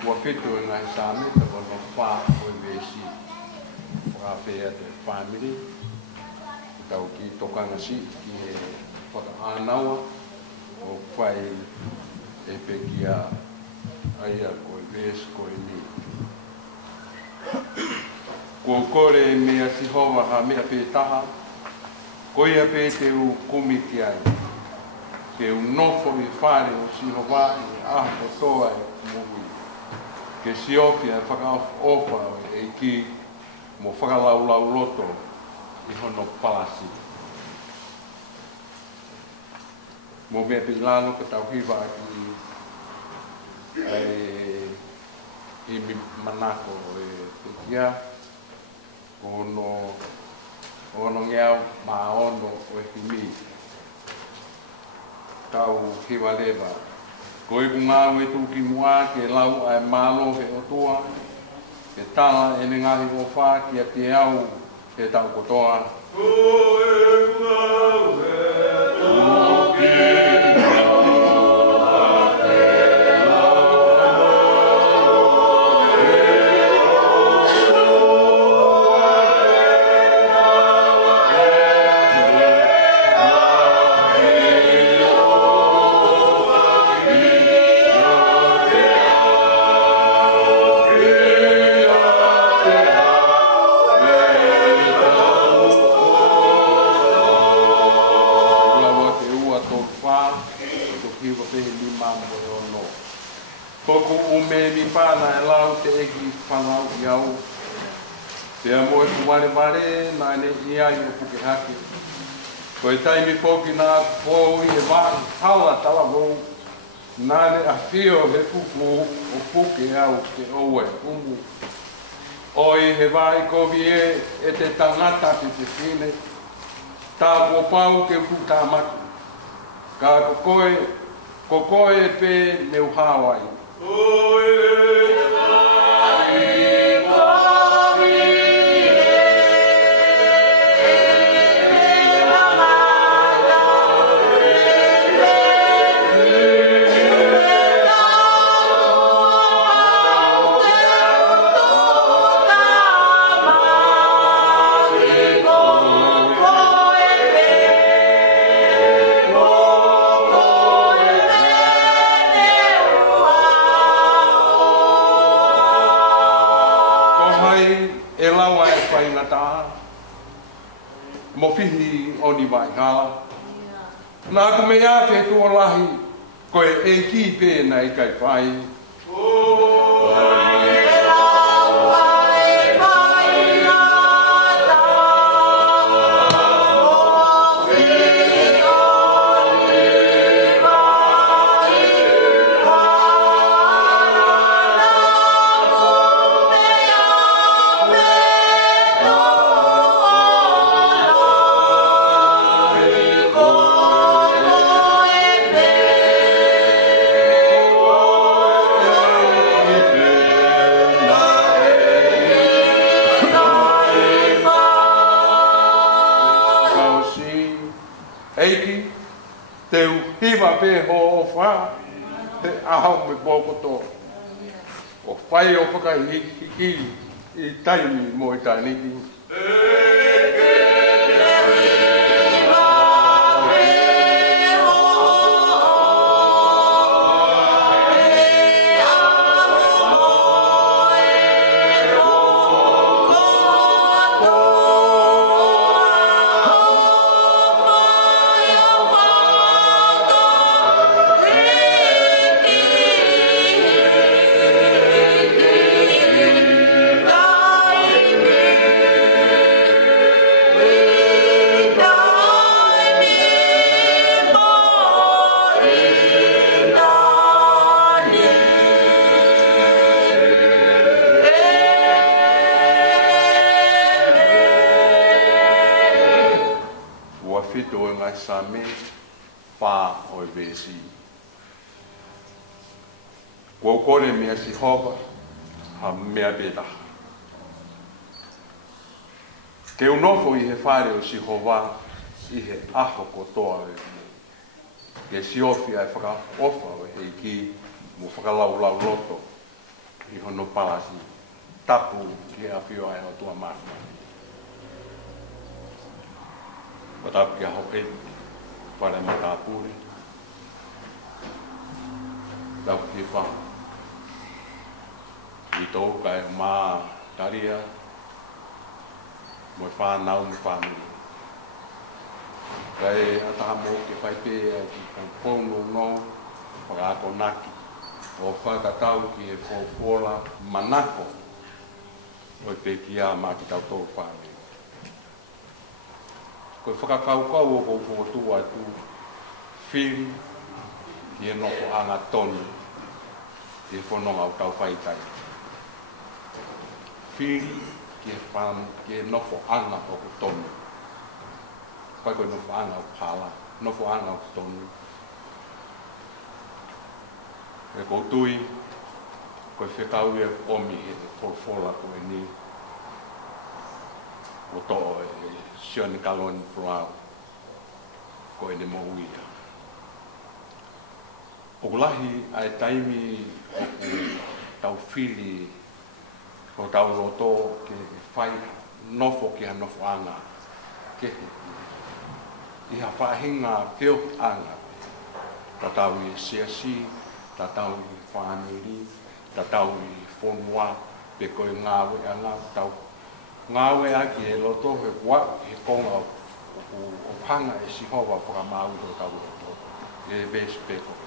Kua fitu e ngai sāme, ta kono whā o vesi. Whakawhea te family. Tau ki tokanga si, ki e whaka ānaua. O whai e pe ki a aia koe vesi koe ni. Kua kore mea sihowa ha mea pe taha. Koia pe te u kumi ki ai. Ke u nofo i whare o sihowa i aho toa e mui. Ke siofia e whakaofa e ki mo whakalaulau loto i hono palasi. Mo mea pe lano ka tau hiwa i mi manako e te kia. Ono ngeau maono o e himi. Tau hiwa lewa. Koe kunga we tu ki mua ke lau ai malo he otua. Ke tala e ngahi o wha ki a te au he tau kotoa. Koe kunga we tu ki Koko ume mi pana e lau te eki whanau i au. Pea moe ku wale nā ne iai o puke hake. Ko e taimi poki nā pōi e wāi taua tala vau. Nā ne a whio he puku o puke au te oue umu. Oi he wāi kovi e te tangata ki te whine. Tā kua pau ke puta maki. Ka kokoe pe meu Hawaii. Mo fihi o ni vai kala. Nā ku mea te tua lahi, koe e ki pēna i kai whai. Eiki, te uhiwa pe ho o wha, te ahau me pōkoto. O whai o whakahiki i taimi mo i tāniki. Whito e ngai same, whā o e vesi. Kua kore mea si hova, ha mea beta. Ke unofo i he whare o si hova, i he aho kotoa e mo. Ke si ofi ai whaka ofa o he ki, mo whakalau lau loto. i hono palasi tapu ki a whio ai o tua māma. Watapu ki a ho e, wale mata puri. Tau ki wha. I tō kai mā taria, mo whānau me whānuri. Kai ataha mō ke whaipea ki kongpono no, whakaako naki. O whakatau ki e whōwhola manako, o te ki a mā ki tau tō whānuri. Koe whakakaukau o kou whotua tu whiri, ki e noko anga tonu, ki e whanonga o tau whaitai. Whiri, ki e noko anga o ku tonu. Koe koe noko anga o pala, noko anga o ku tonu. E kou tui, koe whekau e omi e whorwhola koe ni. O tō e sione kaloni whuau, koe ne mo uia. O kulahi ai taimi o ku tau whiri, ko tau roto ke whai nofo ki a nofo anga. Kehe. Iha whahinga whio anga. Tatau i siasi, tatau i whaniri, tatau i whonua, pe koe ngāwe anga, tau ngāwe aki e loto he wa he konga o panga e sihowa whakamau o tau roto. E besi peko.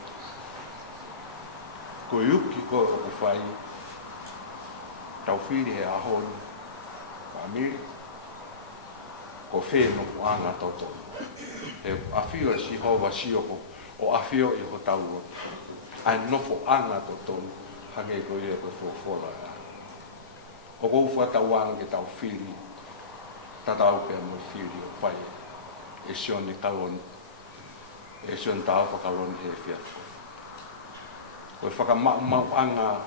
Ko yuki ko o whai, tau whiri he ahoni, whamiri, ko whēno o anga toto. He awhio e sihowa sioko, o awhio i ho tau roto. Ai nofo anga toto, hange ko ia ko whōwhola. O kou whatau anga ke tau whiri, tatau pēr mo whiri o whai, e sione kaloni, e sione tau whakaloni he whiatu. Koe whakamau anga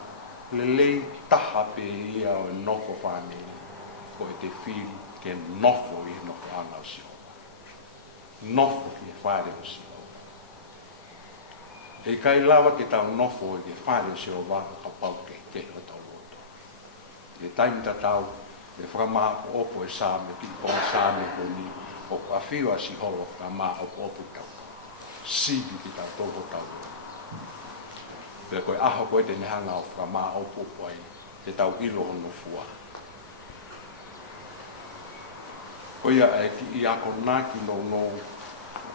lelei taha pe ia o nofo whāne, ko e te whiri ke nofo i nofo anga o sio. Nofo ki e whare o sio. E kai lawa ke tau nofo i ke whare o sio wā ka pau ke te o tau roto. E taimi ta tau, e whakamau opo e sāme, ki o sāme ko ni, o a whiwa si holo whakamau opo tau. Sibi ki tau toko tau roto. Pea koe aho koe te nehanga o whakamā o popo ai, te tau ilo hono fua. Koia e ki i ako naki no no,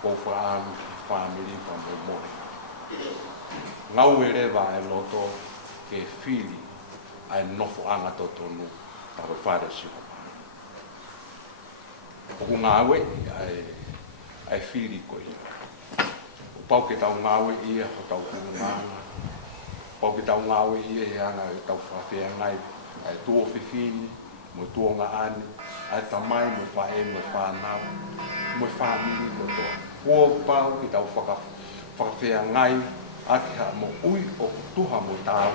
o whaanu ki whamiri whambo mori. Ngau e rewa e loto, ke whiri, ai nofo anga totonu, ta koe whare siho. O ngāwe, ai whiri koe. O pau ke tau ngāwe ia, o tau ngāwe. Pau ki tau ngāwe ia e anga e tau whawhea ngai, ai tō whiwhini, mo tō ngā ani, ai tamai mo whae, mo whanau, mo whaniri mo tō. Kua pau ki tau whawhea ngai, aki ha mo ui o tuha mo tāu,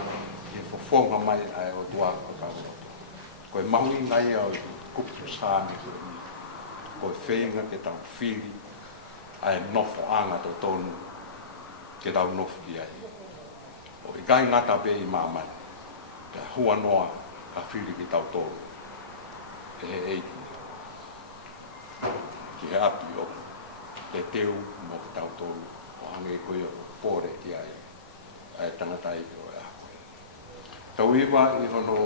ki whawhonga mai ai o tua o tau roto. Koe mahui ngai au kupu sāmi koe ni, koe whenga ke tau whiri, ai nofo anga to tonu, ke tau nofu ki ai. O i kai ngata pe i māmai, te hua noa ka whiri ki tau tōru. E he eiti. Ki he api o te teu mo ki tau tōru. O hange koe o pōre ki ai. Ai tangatai o e ako. Tau iwa i hono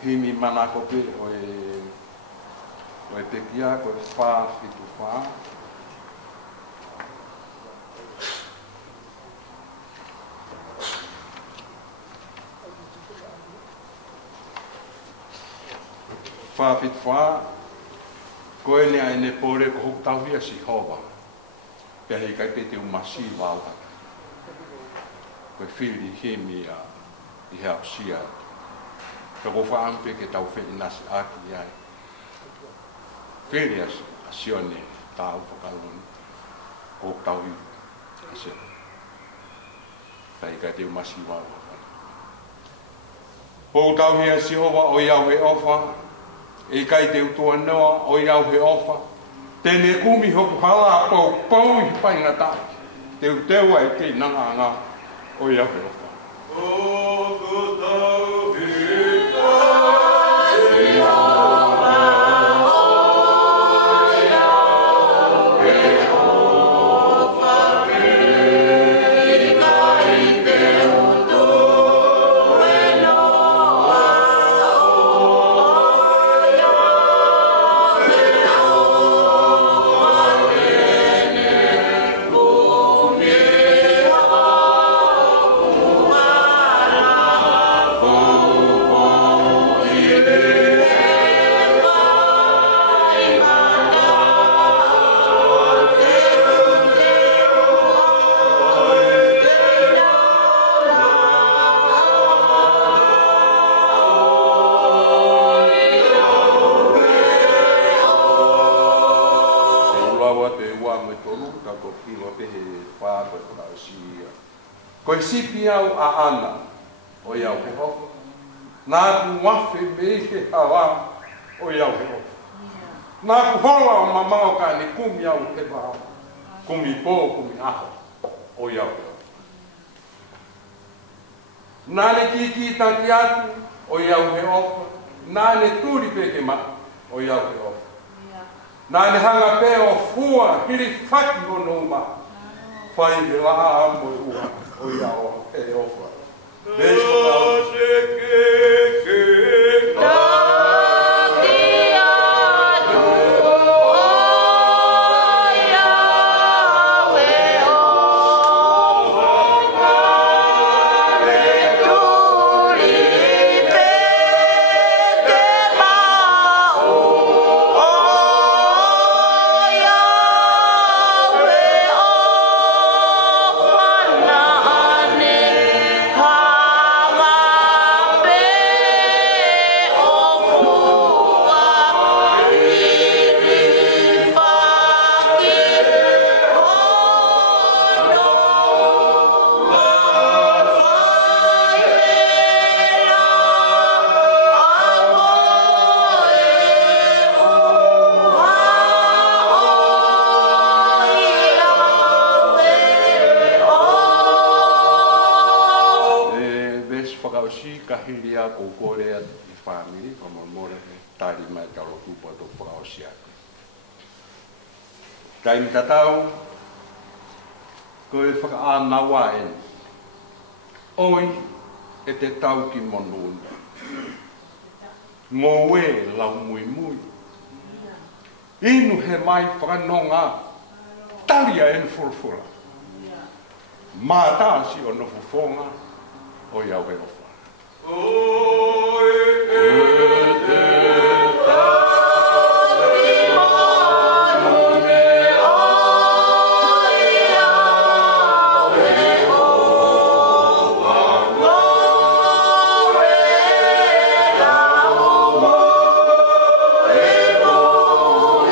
himi manako pe o e pekia ko e whā whitu whā. Whāwhit whā, koe nea e ne pōre ko huk tauhia si hova. Pea hei kai te teo masi wālaka. Koe whiri hemi a i hea sia. Ka ko whaampe ke tau whiri nasi aki ai. Whiri a sione tāu whakaloni. Ko huk tauhi a sione. Pea hei kai teo masi wālaka. Huk tauhia si hova o iau he ofa. E kai te utua noa o iau he ofa. Tēne kumi hoku hala a pau i whainga tā. Te utewa e te nanga ngā o iau he ofa. Koe sipi au a ana o iau he ofa. Nā ku wafe me he hawa o iau he ofa. Nā ku hoa o mamao ka ni kumi au he wao. Kumi pō, kumi aho o iau he ofa. Nā ne ki taki atu o iau he ofa. Nā ne tūri peke ma o iau he ofa. Nā ne hanga pē o fua hiri whaki o no ma. Whai he waha amo e ua o iau he ofa. Kai mi tatau, koe whakaanawa e. Oi e te tau ki monuna. Ngō e lau mui mui. Inu he mai whakanonga, taria e furfura. Mātā si o nofufonga, o iau e ofa. Oi e te Oh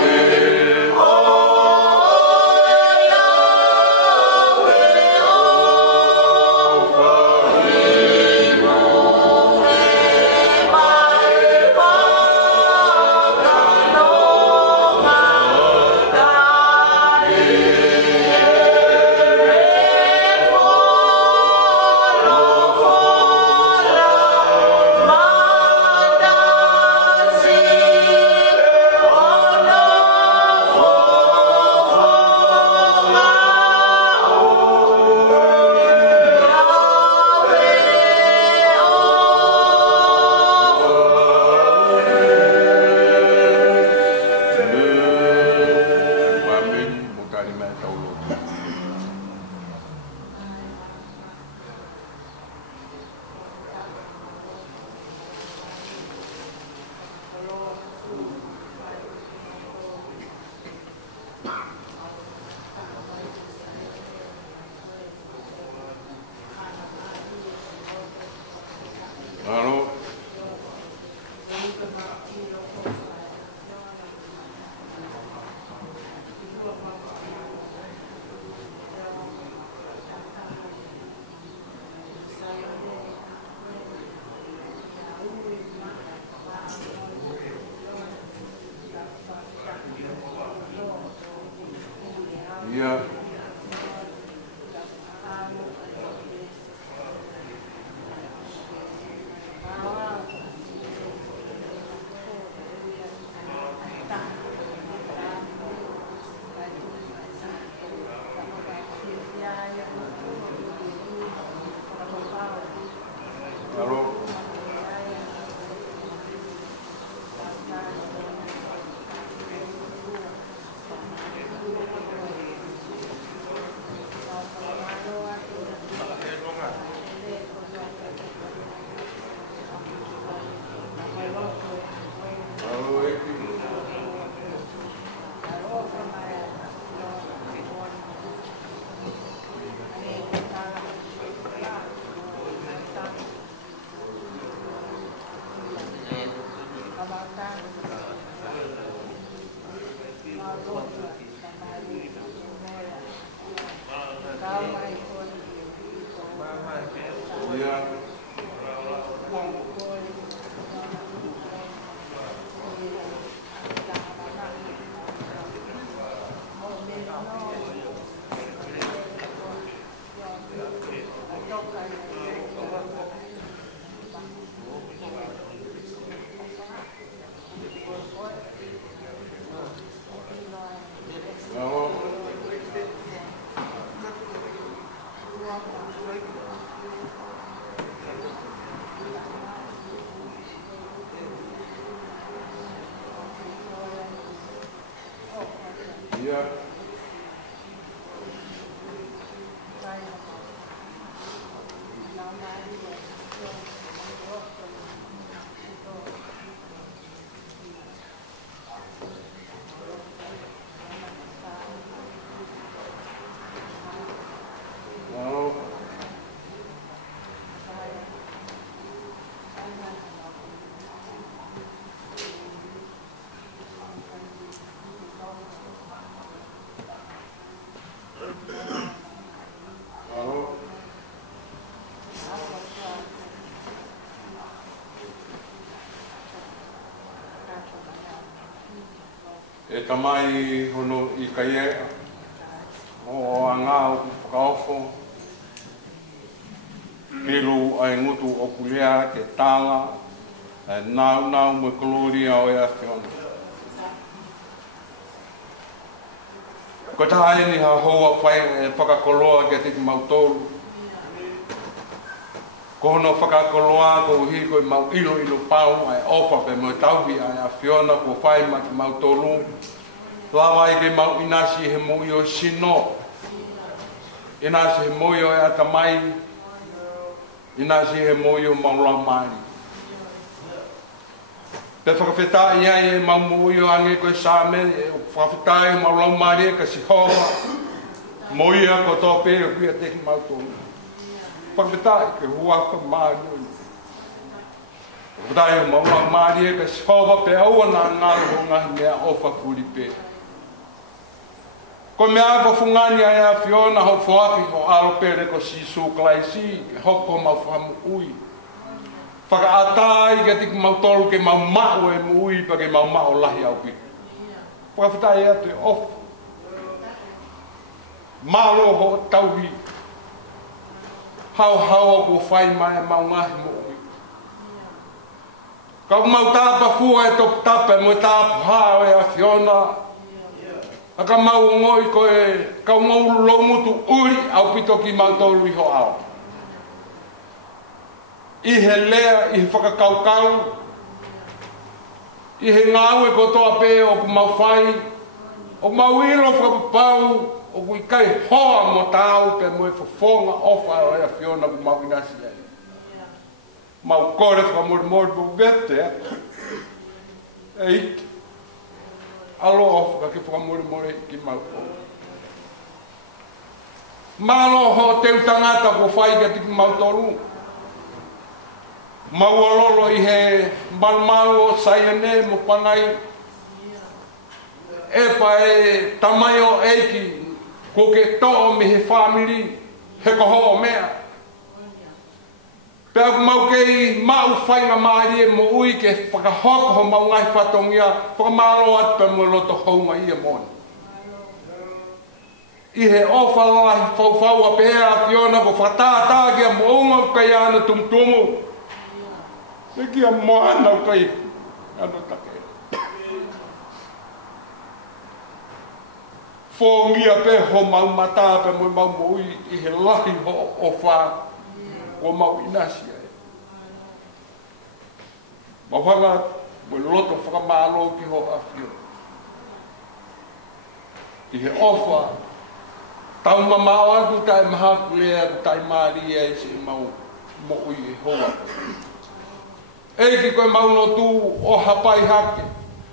E tamai hono I kaie o anga o kaofo pilu ai ngutu o kulea ke tala nau mo koloria o e afiona ko tae ni ha hoa whai whakakoloa ke tiki mautolu ko hono whakakoloa ko hi ko mau ilo pau ai ofa pe mo tauhi ai afiona ko whai ma ki mautolu lawa I ke mau inasi he mui o sino inasi he mui o e atamai inasi he mui o maula mai pe whakawheta ia e mau mui o ange koe same whakawheta e maula mai e ka si hoa mui a ko tō pere kuia teki mautolu whakawheta e ke huaka mai whakawheta e maula mai e ka si hoa pe aua na ngāro ho ngahi mea ofa kuri pe ko mea ko fungani ai a Fiona ho foaki ho aro pere ko sisu klaisi hoko ma famu ui whaka atai ke tik mautolu ke mau mao e mui pa ke mau mao lahi au pi whakawhitai atu e off malo ho tauhi hau ko whai mai mau ngahi mo ui ka mau tapa fua e tok tapa mo tapa hao e a Fiona aka mau ngoi ko e ka ngau lomutu uri au pito ki mautolu I ho ao I he lea I he whakakaukau I he ngau e kotoa pe o ku mau whai o mau ilo whakapau o ku I kai hoa mo tau pe mo e whafonga ofa o e a Fiona ku mau inasi ai mau kore whakamori bu vete e iti alo ofa ke whakamori ki mau malo ho teu tangata ko whai ka tiki mautolu mau alolo I he malmalo saiane mo pangai e pa e tamai o eiki ko ke to'o mi he family he ko ho mea pe aku mau kei mau whainga maari e mo ui ke whakahoko ho mau ngai whatongia whakamalo atu pe mo loto hounga I e moni I he ofa lahi whauwhau a pēra a Fiona ko whatātā kia mo unga kai ana tumtumu e kia moana kai ano take whongia pe ho mau mata pe mo mau mo I he lahi ho ofa ko mau inasi ai ma whanga mo loto whakamalo ki ho a Fiona I he ofa tau mamao atu tai mahaku lea tai maari e se mau mo ui e hoa eiki koe mau no tu o hapai hake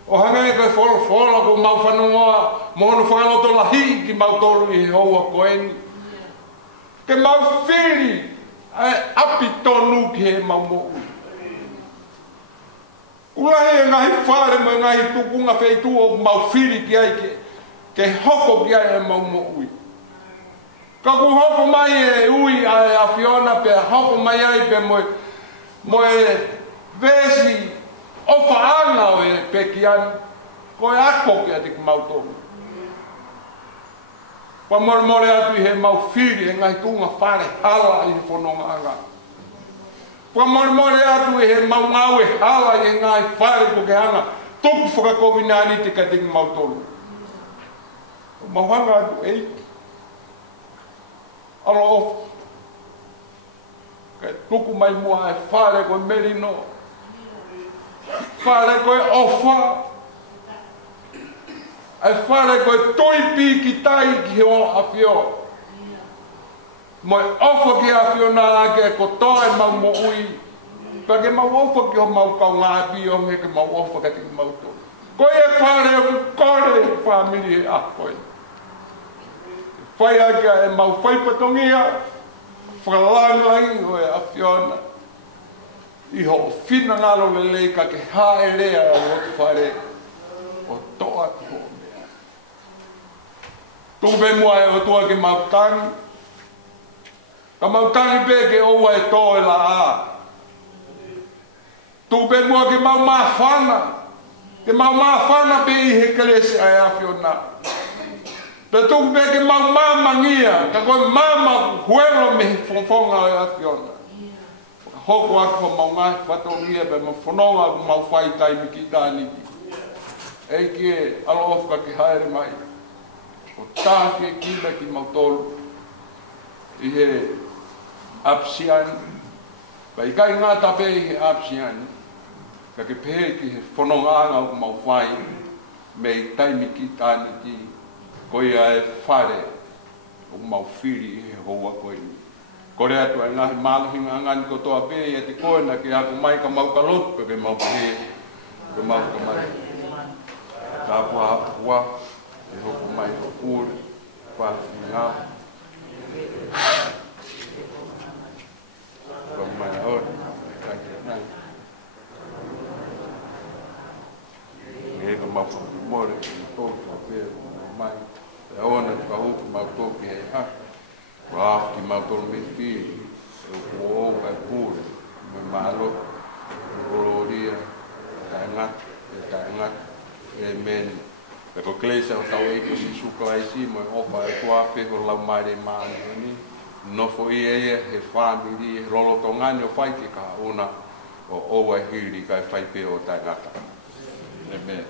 o hanga e koe whola ko mau whanungoa mo no whangaloto lahi ki mau tolu I he hoa koeni ke mau whiri api tonu ki he mau mo ui ulahi e ngahi whare mo e ngahi tukunga wheitu o mau whiri ki ai ke hoko ki ai e mau mo ui Ka ku hoko mai e ui a Fiona pe hoko mai ai pe moe vesi o whaanga o e pe ki anu. Ko e ako ki a te ki mautonu. Pa more atu i he mau whiri e ngai kunga whare hala i he whanonga anga. Pa more atu i he mau ngau e hala i he ngai whare ko ke hanga. Toku whakakovinani te ka te ki mautonu. Mauhanga atu e iki. Alo ofu. Kai tuku mai mua e whare koe merino. Whare koe ofa. E whare koe toipi ki tai ki he o awhio. Moi ofa ki awhio nā ake ko toe mau mo ui. Pa ke mau ofa ki ho mau kau ngā api o me ke mau ofa ka te ki mau tō. Koe e whare o kore whamiri e ahoi. Whai ake e mau whaipatongia. Whakalangai o e awhiona. Iho whina ngalo le lei ka ke hae rea o te whare o toa ko. Tupe mua e o tua ke mautangi. Ka mautangi pe ke oua e toe la a. Tupe mua ke mau mawhana. Ke mau mawhana pe i he kalese ai awhiona. Te tupe ke mau mamangia. Ka koe mama huelo me he fonfonga ai awhiona. Hoko ako mau ngai whatongia pe ma whanonga mau whai taimi ki tāniki. Ei ki e alo ofka ki haere mai. O tāke kina ki mautolu. I he apsiani. Pai kai ngā tape i he apsiani. Ka ke pehe ki he whanonga anga o mau whai. Me i taimi ki tāniki. Koia e whare. O mau whiri i he hoa koe ni. Kore atu e ngahi māluhinga ngani ko toa pē e te koena ki aku mai ka mau ka lotu pe ke mau pē. Ke mau ka mai. Ka pua hapua. E hoku mai ko ure. Pāwhi ngā. Ka mai a ore. Kai te nai. E ka mau whaku more. E tōku a pē. Mai. E ona ka hoku mau tōki hei ha. Wah, ki mau tolu me whiri, e o vai pure, me malo, e koloria, e taingat, e meni. E ko klesa o tau eiko si suka ai si, mo e ofa e tuape, o lau maire maani ni, nofo i eia, he whamiri, e rolo tongani o whaike ka una, o oua hiri kai whaipe o taingata. E meni.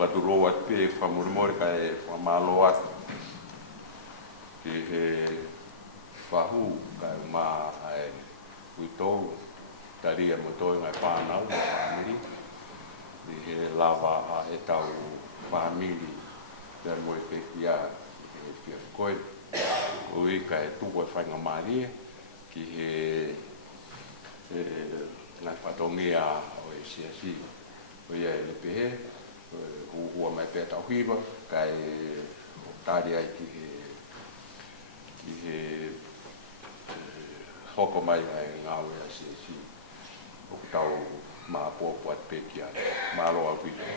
Watu roa pe whamurimori ka e whamalo atu. Ki he whahu ka e mā e uitou. Taria mo toi ngai whanau na whamiri. Ki he lava a e tau whamiri. Pea mo e pekia ki he whia koe. Ui ka e tuko e whainga marie. Ki he ngai whatongia o e siasi. Ui e le pehe. Hua mai pēr tau hiwa, kai tāri ai ki he hoko mai ai ngāwe a si o tau mā pōpua te pēkia, mā loa whiwa.